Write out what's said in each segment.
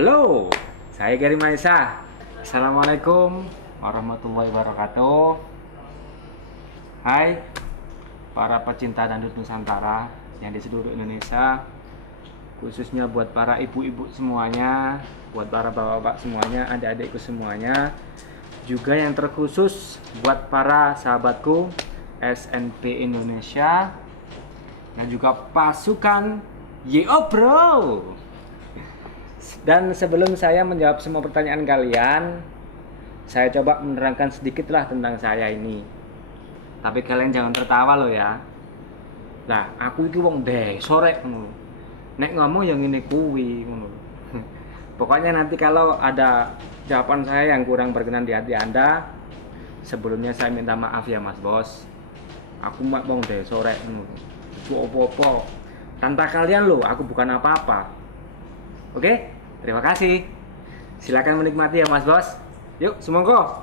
Halo, saya Gary Maisa. Assalamualaikum warahmatullahi wabarakatuh. Hai, para pecinta dangdut Nusantara yang di seluruh Indonesia, khususnya buat para ibu-ibu semuanya, buat para bapak-bapak semuanya, adik-adikku semuanya, juga yang terkhusus buat para sahabatku SNP Indonesia dan juga pasukan YO Bro. Dan sebelum saya menjawab semua pertanyaan kalian, saya coba menerangkan sedikitlah tentang saya ini. Tapi kalian jangan tertawa loh ya. Lah, aku itu wong sore ngono. Nek ngomong yang ini kuwi ngono. Pokoknya nanti kalau ada jawaban saya yang kurang berkenan di hati Anda, sebelumnya saya minta maaf ya Mas Bos. Aku mak wong sore ngono. Itu opo-opo. Tanpa kalian loh, aku bukan apa-apa. Oke, terima kasih. Silakan menikmati ya Mas Bos. Yuk, semongko.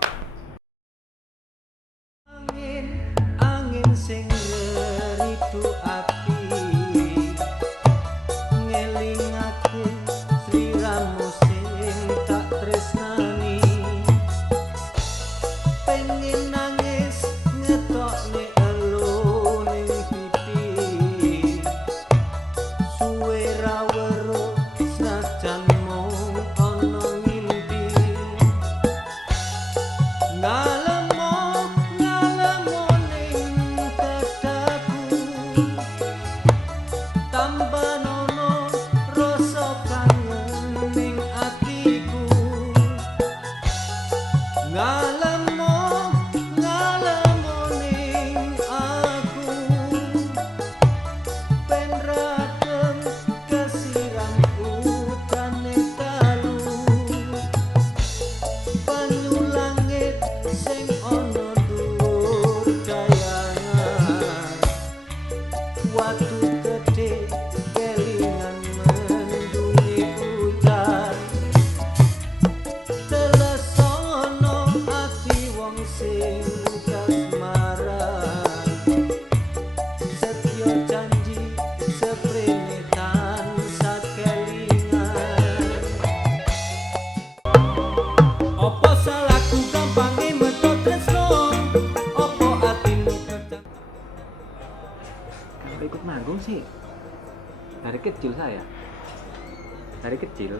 Angin sing ngeridu api ngelingake sliramu sing tak tresnani pengen nangis ngetokne elo ning pipi suwe ra weruh senajan mung ana ngimpi Kalau ikut manggung sih dari kecil saya. Dari kecil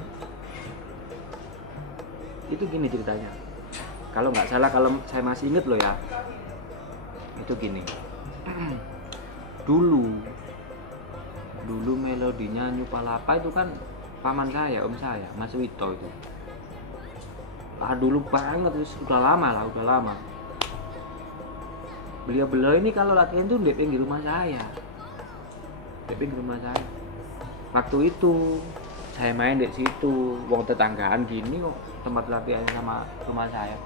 itu gini ceritanya. Kalau nggak salah, kalau saya masih inget loh ya, itu gini. dulu melodinya Nyupalapa itu kan paman saya, om saya, Mas Wito itu. Dulu banget, udah lama. Beliau ini kalau latihan tuh di pinggir rumah saya. Waktu itu saya main di situ, wong tetanggaan gini kok tempat latihannya sama rumah saya.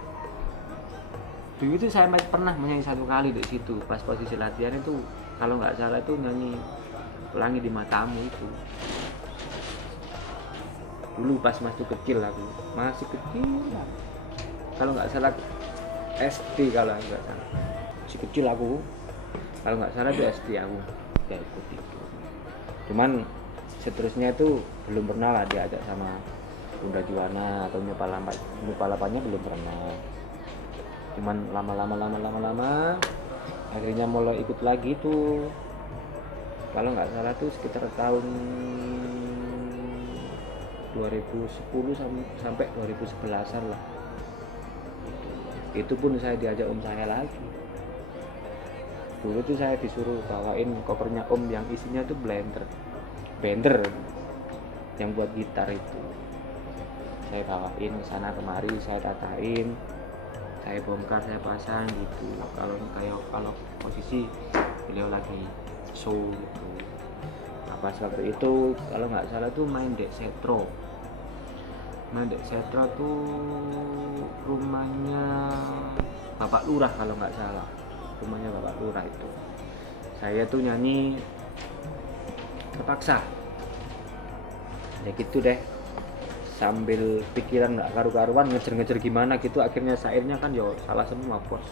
Dulu itu saya pernah menyanyi satu kali di situ, pas posisi latihan itu, kalau nggak salah itu nyanyi Pelangi di Matamu itu. Dulu pas masih kecil aku, masih kecil. Kalau nggak salah SD, kalau nggak salah masih kecil aku. Kalau nggak salah itu SD aku ya ikut itu. Cuman seterusnya itu belum pernah lah diajak sama Bunda Juwana atau Nyupalapanya belum pernah. Cuman lama akhirnya mulai ikut lagi tuh. Kalau nggak salah tuh sekitar tahun 2010 sampai 2011an lah. Itu pun saya diajak om saya lagi. Dulu tuh saya disuruh bawain kopernya om yang isinya tuh blender yang buat gitar itu. Saya bawain ke sana kemari, saya tatain, saya bongkar, saya pasang gitu. Kalau posisi beliau lagi show gitu. Pas waktu itu kalau nggak salah tuh main Dek Setro tuh rumahnya Bapak Lurah, kalau nggak salah rumahnya Bapak Lurah itu. Saya tuh nyanyi terpaksa ya gitu deh, sambil pikiran nggak karu-karuan, ngejar gimana gitu. Akhirnya syairnya kan yo salah semua bos,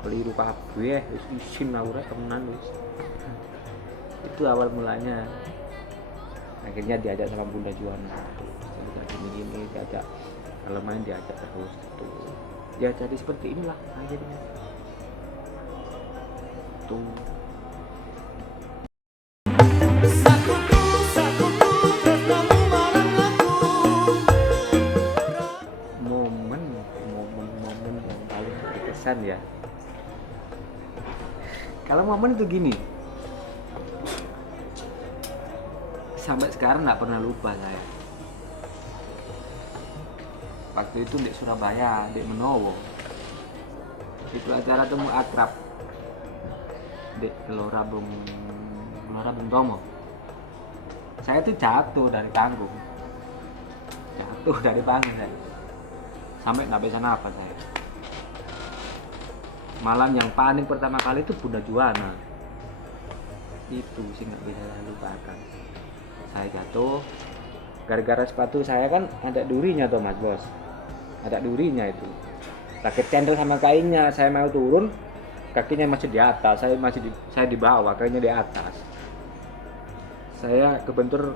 keliru kabeh, wis isin aure temenan wis. Itu awal mulanya. Akhirnya diajak sama Bunda Juwana, sekitar gini diajak, kalau main diajak terus gitu. Ya jadi seperti inilah akhirnya tuh. Sakuku sakuku tresnamu marang aku. Momen yang paling berkesan ya, kalau momen itu gini, sampai sekarang nggak pernah lupa saya. Waktu itu di Surabaya, di Menowo, itu acara temu akrab di Gelora Bung Tomo. Saya tuh jatuh dari panggung saya, sampai nggak bisa nafas saya. Malam yang panik pertama kali itu Bunda Juwana, itu sih nggak bisa saya lupakan. Saya jatuh gara-gara sepatu saya kan ada durinya tuh mas bos, ada durinya itu. Tak kecendel sama kainnya, saya mau turun, kakinya masih di atas, saya di bawah, kakinya di atas. Saya kebentur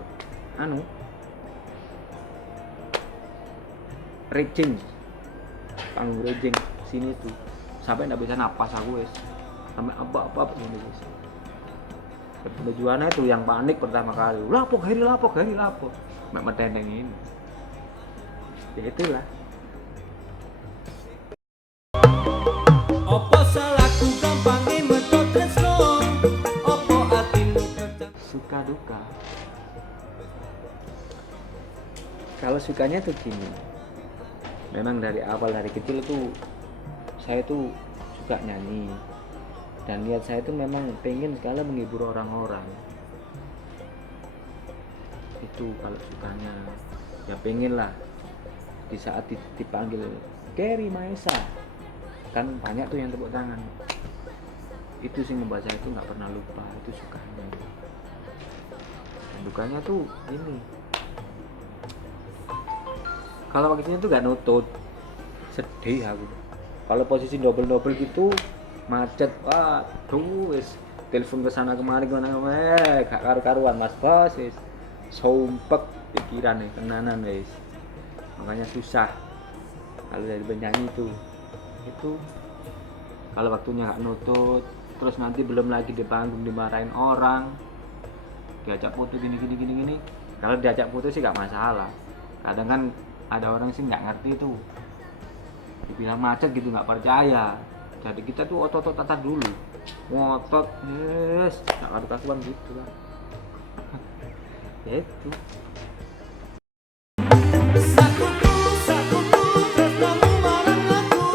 rejing, panggung rejing sini tuh, sampai nggak bisa napas aku wes, sampai apa ini wes. Tujuannya itu yang panik pertama kali, lapok, mak metendeng ini. Ya itulah. Opo salahku gampange metu tresno. Opo atimu kerja. Suka duka. Kalau sukanya tuh gini, memang dari awal, dari kecil tuh saya tuh suka nyanyi, dan niat saya tuh memang pengen sekali menghibur orang-orang. Itu kalau sukanya ya pengen lah di saat dipanggil Gary Maesa, kan banyak tuh yang tepuk tangan. Itu sih membuat saya tuh nggak pernah lupa, itu sukanya. Dan dukanya tuh ini, kalau waktunya tuh nggak nutut, sedih aku. Kalau posisi double gitu macet, waduh wis telepon ke sana kemari gak karu-karuan mas bos, wis sumpek pikiran nih tenanan wis. Makanya susah kalau dari penyanyi itu kalau waktunya nggak nutut, terus nanti belum lagi di panggung dimarahin orang, diajak foto gini. Kalau diajak foto sih nggak masalah, kadang kan ada orang sih nggak ngerti tuh, dibilang macet gitu nggak percaya. Jadi kita tuh otot dulu, ngotot, yes, nggak karu-karuan gitu lah. Ya itu. Sakuku tresnamu marang aku.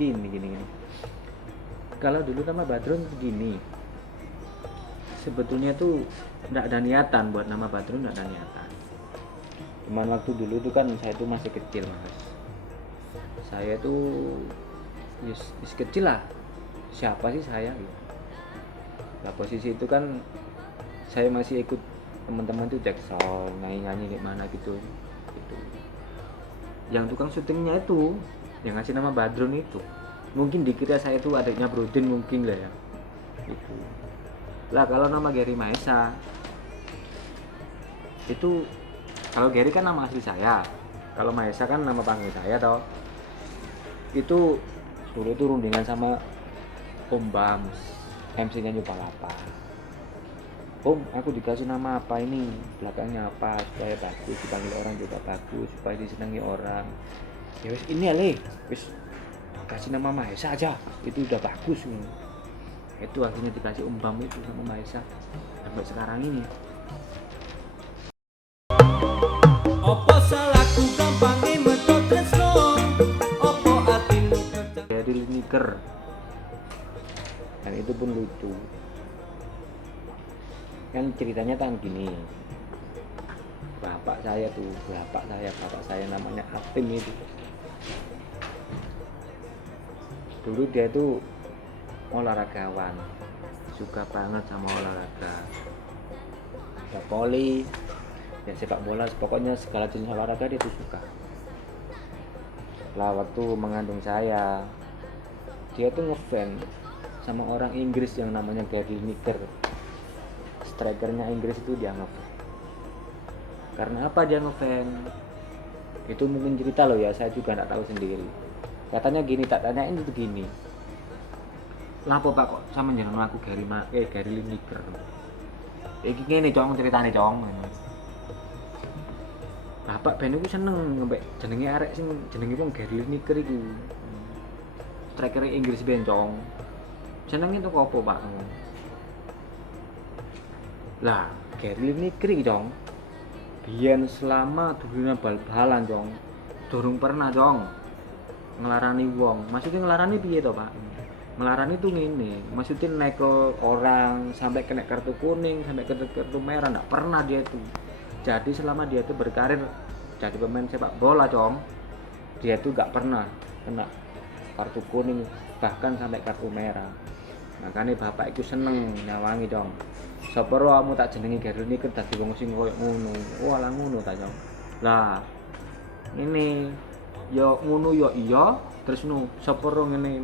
Gini. Kalau dulu nama Badrun gini, sebetulnya tuh nggak ada niatan buat nama Badrun, nggak ada niatan. Cuman waktu dulu tuh kan saya tuh masih kecil mas, saya tuh yes kecil lah, siapa sih saya gitu. Nah posisi itu kan saya masih ikut teman-teman tuh Jackson, nyanyi gimana gitu. Yang tukang syutingnya itu yang ngasih nama Badrun itu, mungkin dikira saya tuh adiknya Brodin mungkin lah ya itu lah. Kalau nama Gary Maesa itu, kalau Gary kan nama asli saya, kalau Maesa kan nama panggung saya toh. Itu dulu tuh rundingan sama Om Bams, MC-nya New Palapa. Om, aku dikasih nama apa ini, belakangnya apa, supaya bagus, dipanggil orang juga bagus, supaya disenangi orang. Ya wis ini ya wis kasih nama Maesa aja, itu udah bagus. Itu akhirnya dikasih Om Bam itu sama Maesa sampai sekarang ini. Opo salahku gampange metu tresno. Opo atimu kerja. Dari Liniker, dan itu pun lucu kan ceritanya kan gini. Bapak saya namanya Atim itu. Dulu dia tuh olahragawan, suka banget sama olahraga, ya voli, ya sepak bola, pokoknya segala jenis olahraga dia tuh suka. Lah waktu mengandung saya, dia tuh ngefans sama orang Inggris yang namanya Gary Lineker. strikernya Inggris itu dia ngefan. Karena apa dia ngefan? Itu mungkin cerita loh ya, saya juga nggak tahu sendiri. Katanya gini, tak tanyain itu gini. Lapo Pak kok sama jeneng aku Gary Lineker. Iki ngene cong ceritane cong. Bapak ben iku seneng mbek jenenge arek sing jenenge wong Gary Lineker iku. Striker Inggris ben cong. Jenenge itu opo Pak? Lah, Gary Lineker iki cong. Biyen selama dulunya bal-balan cong. Durung pernah cong ngelarani wong. Maksudnya ngelarani piye to Pak? Melarani itu ngene, maksudnya naik ke orang sampai kena kartu kuning, sampai kena kartu merah, enggak pernah dia itu. Jadi selama dia itu berkarir jadi pemain sepak bola, cong, dia itu enggak pernah kena kartu kuning, bahkan sampai kartu merah. Makanya bapak itu seneng nyawangi, cong. Sapa ro kamu tak jenengi Gary Lineker dadi wong sing koyo ngono. Walah ngono ta, cong. Lah, ini yo ngono yo iya, terus nu sapa ro ngene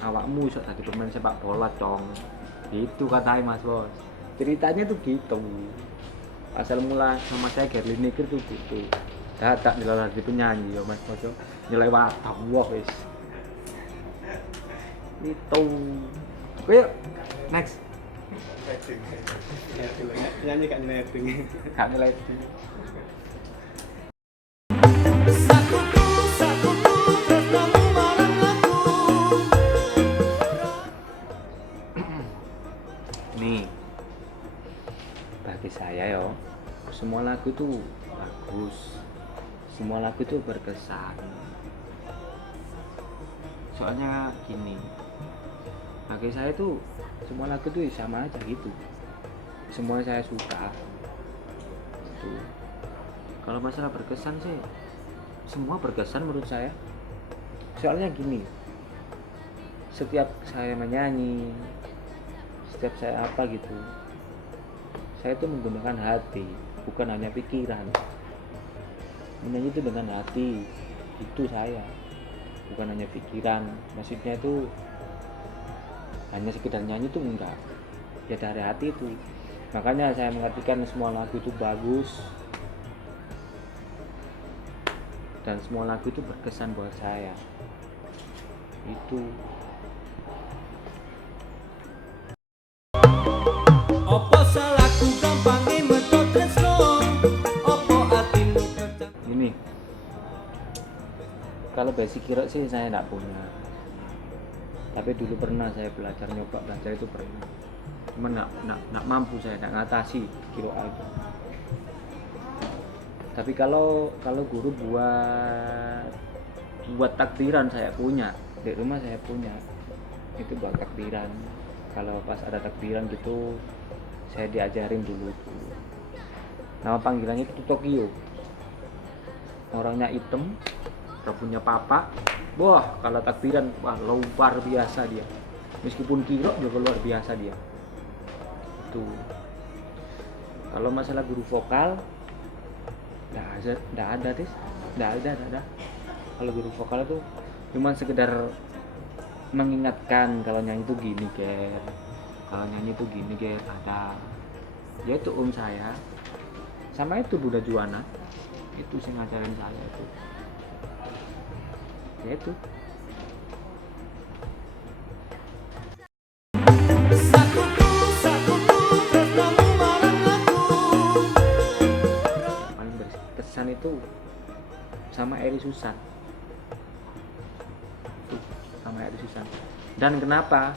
awakmu iso dadi pemain sepak bola cong, itu katanya Mas Bos. Ceritanya tuh gitu, asal mula sama saya Gary Lineker tuh gitu, dadak dilalah di penyanyi ya Mas Bos, nilai watah wah wis itu. Oke, next. Nyanyi kan netting. Gak nilai itu. Sakuku, sakuku, tresnamu marang aku. Nih, bagi saya yo, semua lagu tuh bagus, semua lagu tuh berkesan. Soalnya gini, bagi saya tuh semua lagu tuh sama aja gitu, semua saya suka. Itu. Kalau masalah berkesan sih, semua berkesan menurut saya. Soalnya gini, setiap saya menyanyi, setiap saya apa gitu, saya itu menggunakan hati, bukan hanya pikiran. Menyanyi itu dengan hati, itu saya, bukan hanya pikiran. Maksudnya itu hanya sekedar nyanyi itu enggak, ya dari hati itu. Makanya saya mengartikan semua lagu itu bagus dan semua lagu itu berkesan buat saya. Itu. Opo salahku gampange metu tresno. Opo atimu kecak. Ini kalau basic kira sih saya enggak punya, tapi dulu pernah saya nyoba belajar itu pernah, cuman enggak mampu, saya enggak ngatasi kira itu. Tapi kalau guru buat takbiran saya punya, di rumah saya punya, itu buat takbiran. Kalau pas ada takbiran gitu saya diajarin dulu tuh. Nama panggilannya itu Tokyo, orangnya hitam, punya papa. Wah, kalau takbiran wah luar biasa dia, meskipun kilo juga luar biasa dia itu. Kalau masalah guru vokal nggak ada. Kalau guru vokal itu cuma sekedar mengingatkan kalau nyanyi itu gini Ger, kalau nyanyi itu gini Ger, ada. Ya itu saya sama itu Buddha Juwana itu sih ngajarin saya itu. Ya itu. Sakuku, sakuku, tresnamu marang aku. Paling berkesan itu sama Eri Susan. Sama Eri Susan. Dan kenapa?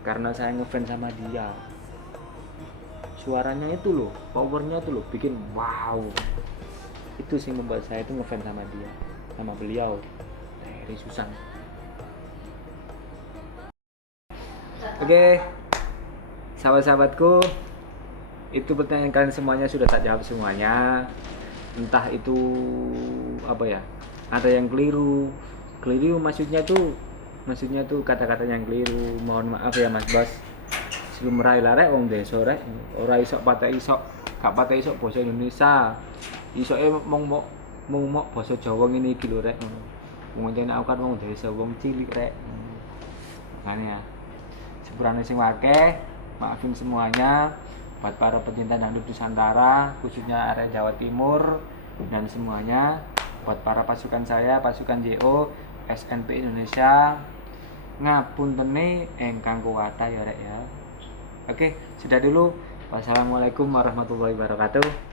Karena saya ngefans sama dia. Suaranya itu loh, powernya itu loh, bikin wow. Itu sih membuat saya itu ngefans sama dia, sama beliau, Eri Susan. Oke, sahabat-sahabatku, itu pertanyaan kalian semuanya sudah tak jawab semuanya. Entah itu apa ya, ada yang keliru maksudnya tuh kata-kata yang keliru. Mohon maaf ya Mas Bos. Sebelum rai larek wong desa rek, ora iso gak patah iso basa Indonesia. Isoke mung basa Jawa ngene iki lho rek. Wong jenenge aku kan wong desa, wong cilik rek. Makanya sepurane sing akeh maafin semuanya buat para pecinta dangdut Nusantara, khususnya area Jawa Timur dan semuanya, buat para pasukan saya, pasukan JO SNP Indonesia, ngapuntene engkang kuwata ya rek ya. Oke, sudah dulu. Wassalamualaikum warahmatullahi wabarakatuh.